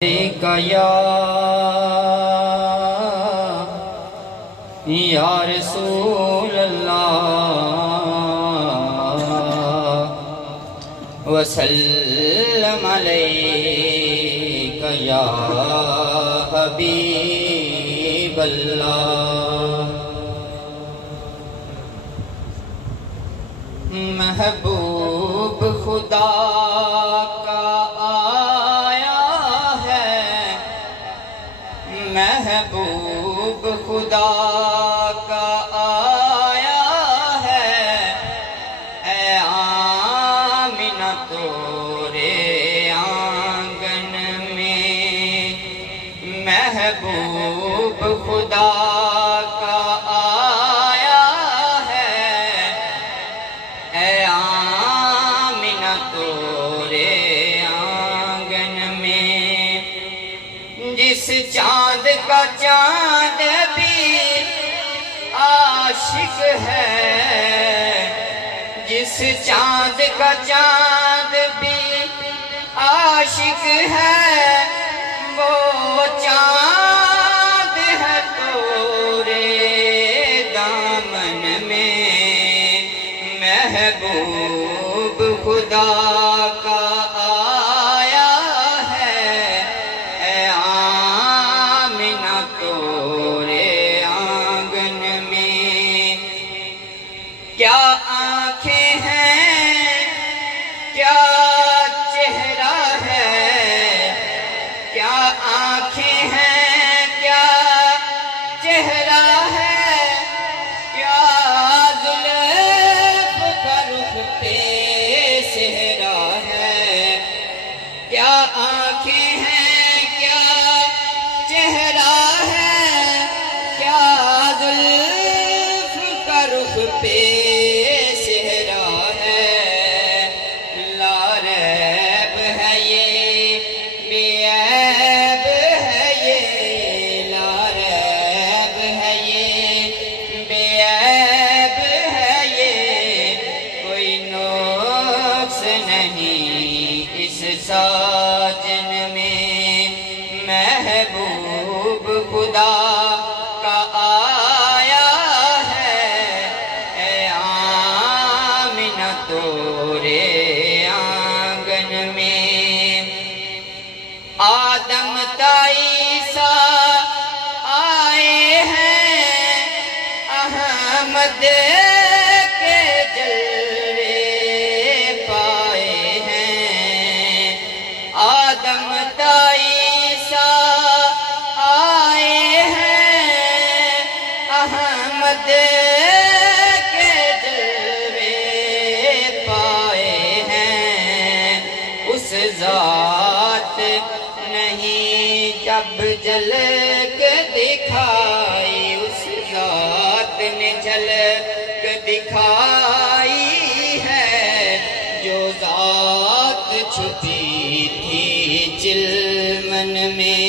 یا رسول اللہ وسلم علیک یا حبیب اللہ۔ محبوب خدا کا آیا ہے، محبوب خدا کا آیا ہے، اے آمنہ تورے آنگن میں۔ محبوب خدا کا آیا ہے، اے آمنہ تورے آنگن میں۔ جس چاند کا چاند بھی عاشق ہے، جس چاند کا چاند بھی عاشق ہے، وہ چاند ہے تورے دامن میں۔ محبوب خدا کا آیا ہے، اے آمنہ تورے آنگن میں۔ کیا آنکھیں ہیں، کیا چہرہ ہے، کیا آنکھیں ہیں، کیا چہرہ ہے، کیا زلف کا رخ پہ صحرا ہے۔ کیا آنکھیں ہیں، کیا چہرہ ہے، کیا زلف کا رخ پہ صحرا ہے۔ لا ریب ہے یہ، بے عیب ہے یہ، لا ریب ہے یہ، بے عیب ہے یہ، کوئی نقص نہیں اس ساجن میں۔ محبوب خدا کا آیا ہے، اے آمنہ تورے آنگن میں۔ آدم تا عیسیٰ آئے ہیں، احمد کے جلوے پائے ہیں۔ آدم تا عیسیٰ آئے ہیں، احمد کے جلوے پائے ہیں۔ اس ذات نہیں جب جھلک دکھائی، اس ذات نے جھلک دکھائی ہے، جو ذات چھپی تھی چلمن میں۔